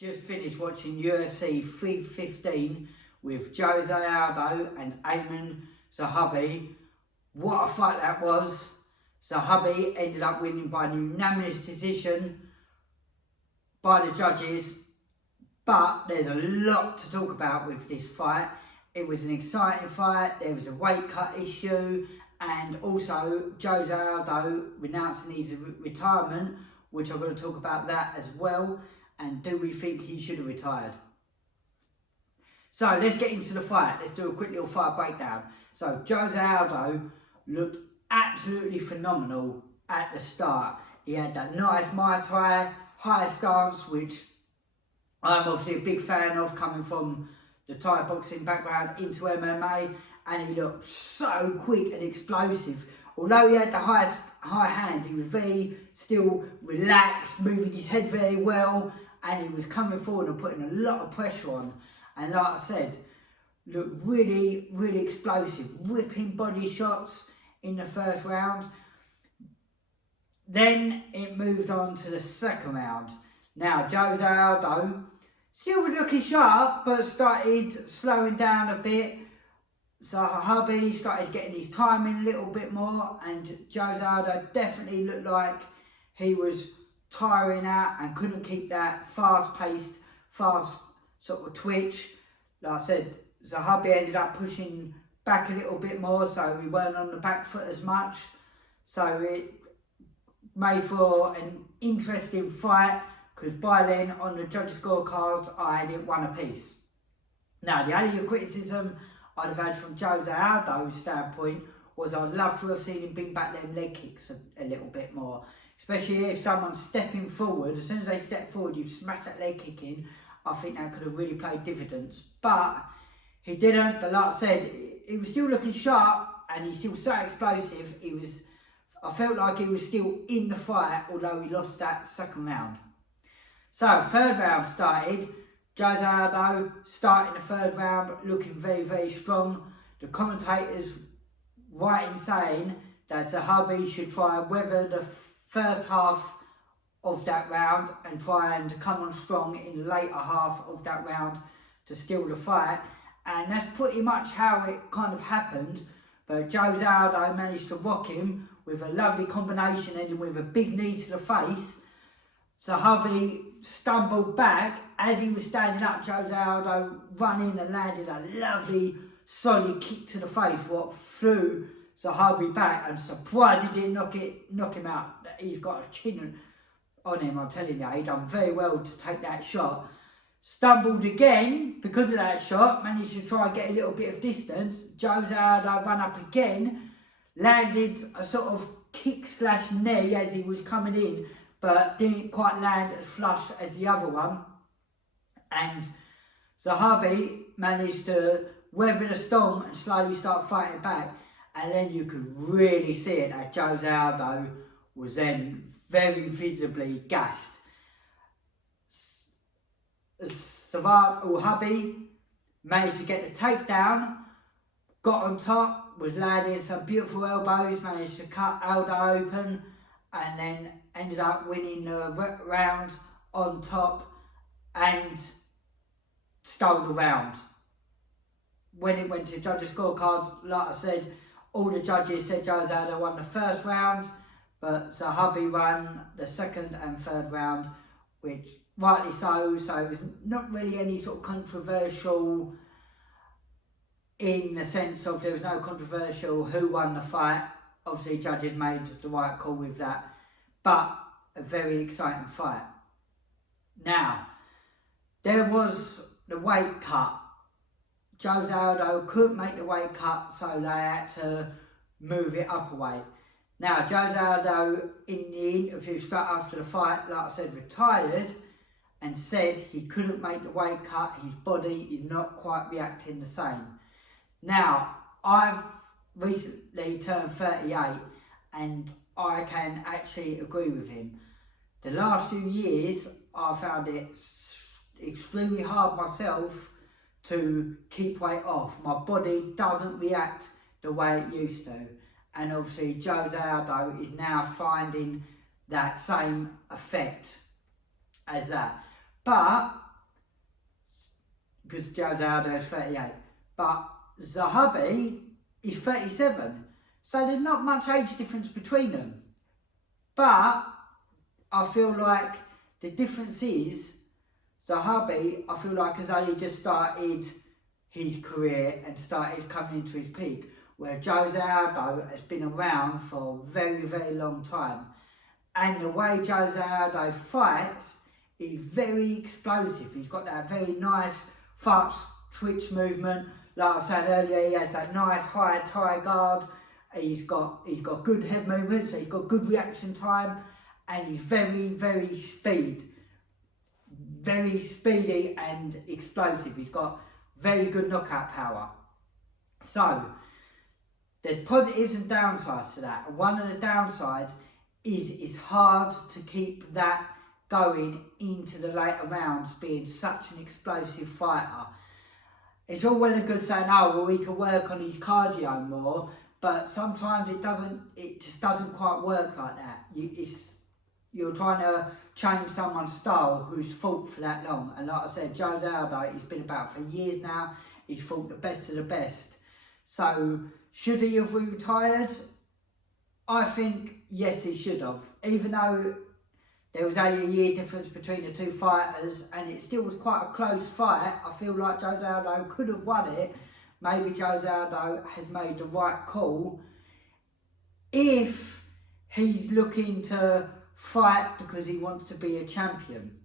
Just finished watching UFC 315 with José Aldo and Aiemann Zahabi. What a fight that was. Zahabi ended up winning by an unanimous decision by the judges, but there's a lot to talk about with this fight. It was an exciting fight, there was a weight cut issue, and also José Aldo renouncing his retirement, which I'm going to talk about that as well. And do we think he should have retired? So let's get into the fight. Let's do a quick little fight breakdown. So José Aldo looked absolutely phenomenal at the start. He had that nice Muay Thai high stance, which I'm obviously a big fan of, coming from the Thai boxing background into MMA, and he looked so quick and explosive. Although he had the high hand, he was very still relaxed, moving his head very well, and he was coming forward and putting a lot of pressure on. And like I said, looked really, really explosive, ripping body shots in the first round. Then it moved on to the second round. Now, José Aldo still was looking sharp, but started slowing down a bit. Zahabi started getting his timing a little bit more, and José Aldo definitely looked like he was tiring out and couldn't keep that fast-paced, fast sort of twitch. Like I said, Zahabi ended up pushing back a little bit more, so we weren't on the back foot as much. So it made for an interesting fight, because by then on the judges' scorecards I had it one apiece. Now, the only criticism I'd have had from José Aldo's standpoint was I'd love to have seen him bring back them leg kicks a little bit more. Especially if someone's stepping forward, as soon as they step forward, you smash that leg kick in. I think that could have really played dividends. But he didn't. But like I said, he was still looking sharp, and he's still so explosive. I felt like he was still in the fight, although he lost that second round. So, third round started. José Aldo starting the third round looking very, very strong. The commentators right in saying that Zahabi should try and weather the first half of that round and try and come on strong in the later half of that round to steal the fight. And that's pretty much how it kind of happened. But José Aldo managed to rock him with a lovely combination, ending with a big knee to the face. Zahabi stumbled back. As he was standing up, José Aldo ran in and landed a lovely solid kick to the face, what flew Zahabi back. I'm surprised he didn't knock him out. He's got a chin on him, I'm telling you. He done very well to take that shot. Stumbled again because of that shot, managed to try and get a little bit of distance. José Aldo ran up again, landed a sort of kick slash knee as he was coming in, but didn't quite land as flush as the other one. And Zahabi managed to weather the storm and slowly start fighting back. And then you could really see it that José Aldo was then very visibly gassed. Zahabi managed to get the takedown, got on top, was landing some beautiful elbows, managed to cut Aldo open, and then ended up winning the round on top and stole the round. When it went to judges' scorecards, like I said, all the judges said José Aldo won the first round, but Zahabi won the second and third round, which rightly so. So it was not really any sort of controversial, in the sense of there was no controversial who won the fight. Obviously, judges made the right call with that, but a very exciting fight. Now, there was the weight cut. José Aldo couldn't make the weight cut, so they had to move it up a weight. Now, José Aldo, in the interview straight after the fight, like I said, retired and said he couldn't make the weight cut. His body is not quite reacting the same. Now, I've recently turned 38, and I can actually agree with him. The last few years, I found it extremely hard myself to keep weight off. My body doesn't react the way it used to. And obviously José Aldo is now finding that same effect as that. But because José Aldo is 38. But Zahabi is 37. So there's not much age difference between them. But I feel like the difference is Zahabi, I feel like, has only just started his career and started coming into his peak, where José Aldo has been around for a very, very long time. And the way José Aldo fights is very explosive. He's got that very nice, fast twitch movement. Like I said earlier, he has that nice high tie guard. He's got good head movement, so he's got good reaction time, and he's very, very speedy and explosive. He's got very good knockout power. So there's positives and downsides to that. And one of the downsides is it's hard to keep that going into the later rounds, being such an explosive fighter. It's all well and good saying, oh, well, he can work on his cardio more, but sometimes it just doesn't quite work like that. You're trying to change someone's style who's fought for that long. And like I said, José Aldo, he's been about for years now. He's fought the best of the best. So should he have retired? I think yes, he should have. Even though there was only a year difference between the two fighters and it still was quite a close fight, I feel like José Aldo could have won it. Maybe José Aldo has made the right call if he's looking to fight because he wants to be a champion.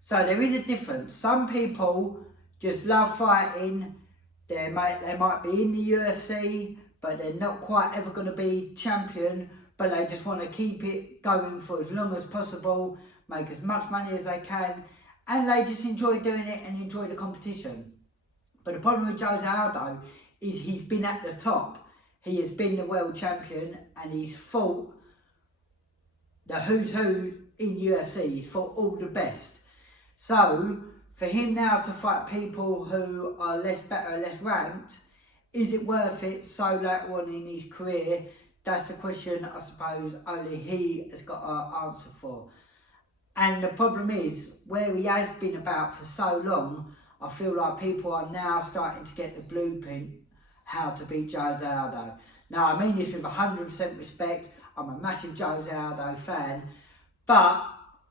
So there is a difference. Some people just love fighting. They might be in the UFC, but they're not quite ever going to be champion, but they just want to keep it going for as long as possible, make as much money as they can, and they just enjoy doing it and enjoy the competition. But the problem with José Aldo is he's been at the top. He has been the world champion and he's fought the who's who in UFC. He's fought all the best. So for him now to fight people who are less better, less ranked, is it worth it so later on in his career? That's a question I suppose only he has got an answer for. And the problem is, where he has been about for so long, I feel like people are now starting to get the blueprint how to beat José Aldo. Now, I mean this with 100% respect. I'm a massive José Aldo fan. But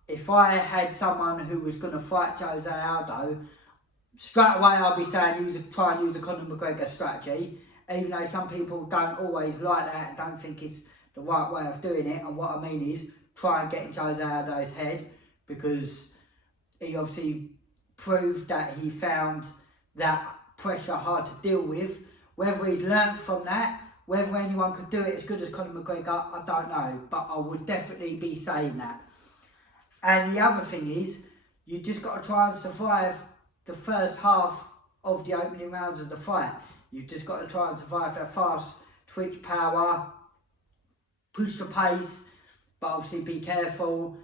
if I had someone who was going to fight José Aldo, straight away I'll be saying try and use a Conor McGregor strategy. Even though some people don't always like that and don't think it's the right way of doing it. And what I mean is, try and get in José Aldo's head, because he obviously proved that he found that pressure hard to deal with. Whether he's learnt from that, whether anyone could do it as good as Conor McGregor, I don't know, but I would definitely be saying that. And the other thing is, you just got to try and survive the first half of the opening rounds of the fight. You've just got to try and survive that fast twitch power, push the pace, but obviously be careful.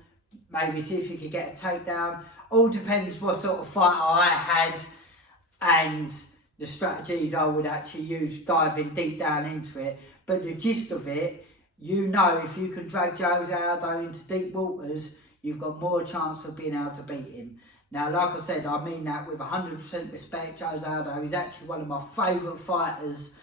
Maybe see if you could get a takedown. All depends what sort of fighter I had and the strategies I would actually use diving deep down into it. But the gist of it, you know, if you can drag José Aldo into deep waters, you've got more chance of being able to beat him. Now, like I said, I mean that with 100% respect. José Aldo is actually one of my favourite fighters.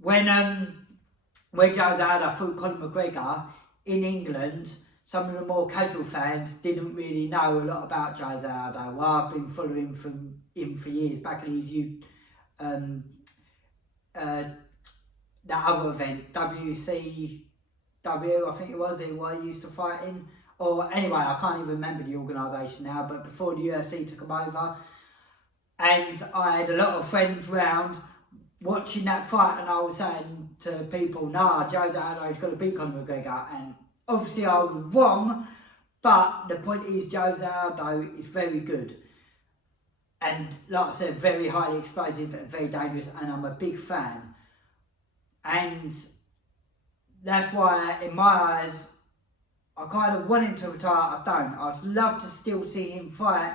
When José Aldo fought Conor McGregor in England, some of the more casual fans didn't really know a lot about José Aldo. Well, I've been following him for years, back in his youth. That other event, WCW, I think it was, who I used to fight in. Or anyway, I can't even remember the organisation now, but before the UFC took him over. And I had a lot of friends round watching that fight, and I was saying to people, nah, José Aldo's got to beat Conor McGregor. And obviously I was wrong, but the point is José Aldo is very good. And like I said, very highly explosive and very dangerous, and I'm a big fan. And that's why, in my eyes, I kind of want him to retire. I don't. I'd love to still see him fight,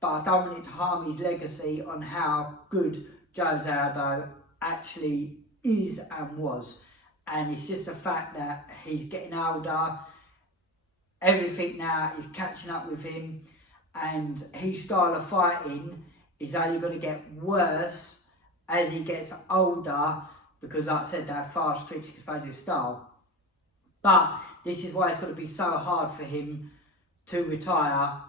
but I don't want it to harm his legacy on how good José Aldo actually is and was. And it's just the fact that he's getting older. Everything now is catching up with him, and his style of fighting is only going to get worse as he gets older, because like I said, that fast twitch explosive style. But this is why it's going to be so hard for him to retire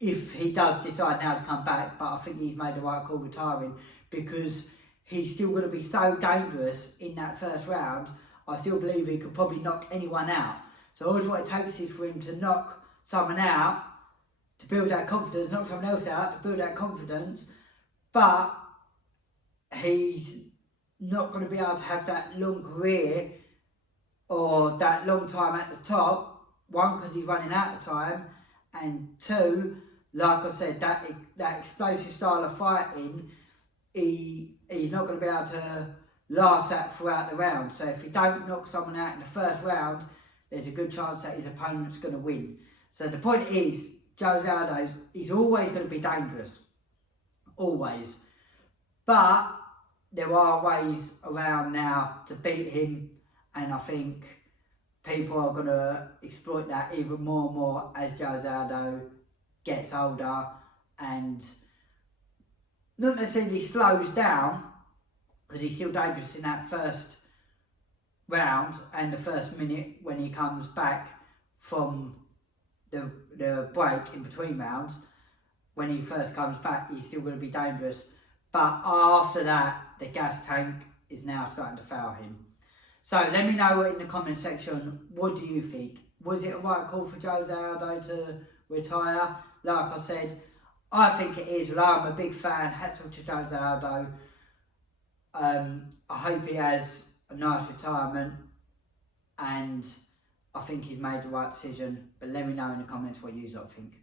if he does decide now to come back. But I think he's made the right call retiring, because he's still going to be so dangerous in that first round. I still believe he could probably knock anyone out. So all what it takes is for him to knock someone out, to build that confidence, knock someone else out, to build that confidence. But he's not going to be able to have that long career or that long time at the top. One, because he's running out of time, and two, like I said, that explosive style of fighting, he's not going to be able to last that throughout the round. So if he don't knock someone out in the first round, there's a good chance that his opponent's going to win. So the point is, José Aldo, he's always going to be dangerous. Always. But there are ways around now to beat him, and I think people are going to exploit that even more and more as José Aldo gets older and not necessarily slows down, because he's still dangerous in that first round and the first minute when he comes back from the break in between rounds. When he first comes back, he's still going to be dangerous. But after that, the gas tank is now starting to fail him. So let me know in the comment section, what do you think? Was it a right call for José Aldo to retire? Like I said, I think it is. Well, I'm a big fan. Hats off to José Aldo. I hope he has a nice retirement, and I think he's made the right decision. But let me know in the comments what you think.